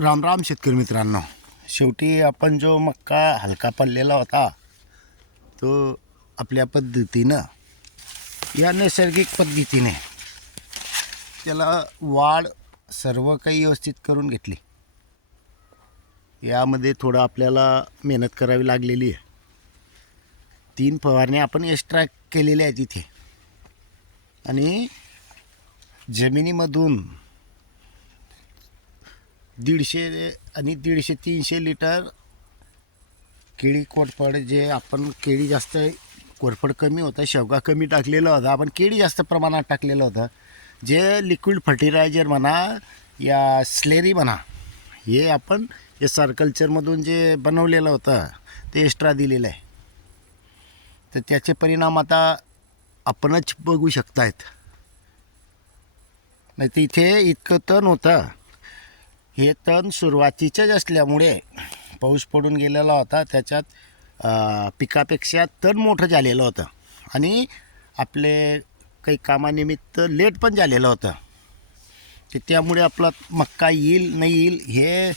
राम राम शेतकरी मित्रांनो. शेवटी आपण जो मक्का हलका पडलेला होता तो आपल्या पद्धतीनं या नैसर्गिक पद्धतीने त्याला वाढ सर्व काही व्यवस्थित करून घेतली. यामध्ये थोडं आपल्याला मेहनत करावी लागलेली आहे. तीन फवारण्या आपण एक्स्ट्रा केलेल्या आहेत इथे. आणि जमिनीमधून दीडशे आणि दीडशे तीनशे लिटर केळी कोरफड जे आपण केळी जास्त कोरफड कमी होतं शेवगा कमी टाकलेला होता आपण केळी जास्त प्रमाणात टाकलेलं होतं. जे लिक्विड फर्टिलायझर म्हणा या स्लेरी म्हणा हे आपण या सर्कल्चरमधून जे बनवलेलं होतं ते एक्स्ट्रा दिलेलं आहे. तर त्याचे परिणाम आता आपणच बघू शकतायत. नाही तर इथे इतकं तण होतं हे तण सुरुवातीचेच असल्यामुळे पाऊस पडून गेलेला होता. त्याच्यात पिकापेक्षा तण मोठं झालेलं होतं. आणि आपले काही कामानिमित्त लेट पण झालेलं होतं. की त्यामुळे आपला मक्का येईल नाही येईल हे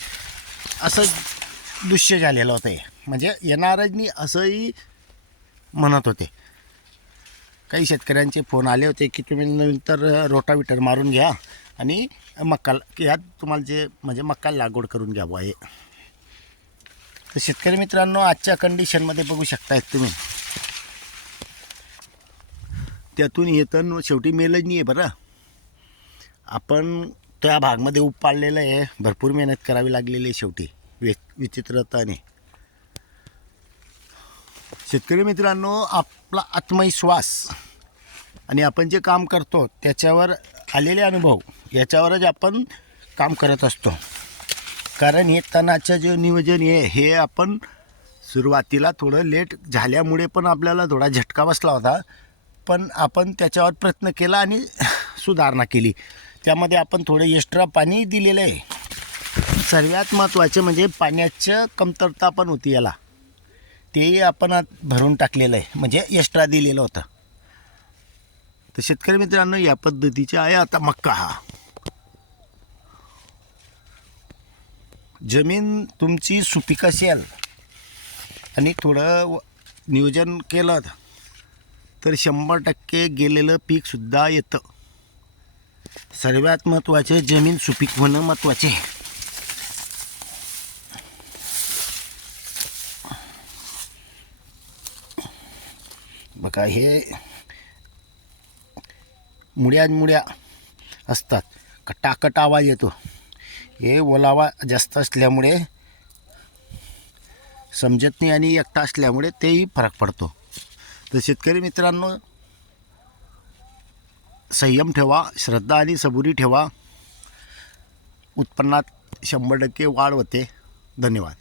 असं दृश्य झालेलं होतं. हे म्हणजे येणारजनी असंही म्हणत होते. काही शेतकऱ्यांचे फोन आले होते की तुम्ही नंतर रोटाविटर मारून घ्या. आणि मक्का ह्यात तुम्हाला जे म्हणजे मक्का लागवड करून घ्यावं आहे. तर शेतकरी मित्रांनो आजच्या कंडिशनमध्ये बघू शकतायत तुम्ही. त्यातून येतं शेवटी मेलच नाही आहे बरं. आपण त्या भागमध्ये ऊप पाडलेलं आहे. भरपूर मेहनत करावी लागलेली आहे शेवटी वि विचित्रताने. शेतकरी मित्रांनो आपला आत्मविश्वास आणि आपण जे काम करतो त्याच्यावर आलेले अनुभव याच्यावरच आपण काम करत असतो. कारण हे तणाचं जे नियोजन आहे हे आपण सुरुवातीला थोडं लेट झाल्यामुळे पण आपल्याला थोडा झटका बसला होता. पण आपण त्याच्यावर प्रयत्न केला आणि सुधारणा केली. त्यामध्ये आपण थोडं एक्स्ट्रा पाणी दिलेलं आहे. सर्वात महत्त्वाचे म्हणजे पाण्याचं कमतरता पण होती याला. तेही आपण भरून टाकलेलं आहे. म्हणजे एक्स्ट्रा दिलेलं होतं. तर शेतकरी मित्रांनो या पद्धतीचे आहे आता मक्का हा. जमीन तुमची सुपीक असेल आणि थोडं व- नियोजन केलं तर शंभर टक्के गेलेलं पीकसुद्धा येतं. सर्वात महत्त्वाचे जमीन सुपीक होणं महत्त्वाचे बघा हे मुड्या असतात. कटाकट आवाज येतो. हे ओलावा जास्त असल्यामुळे समजत नाही आणि एकटा असल्यामुळे तेही फरक पडतो. तर शेतकरी मित्रांनो संयम ठेवा श्रद्धा आणि सबुरी ठेवा. उत्पन्नात शंभर टक्के वाढ होते. धन्यवाद.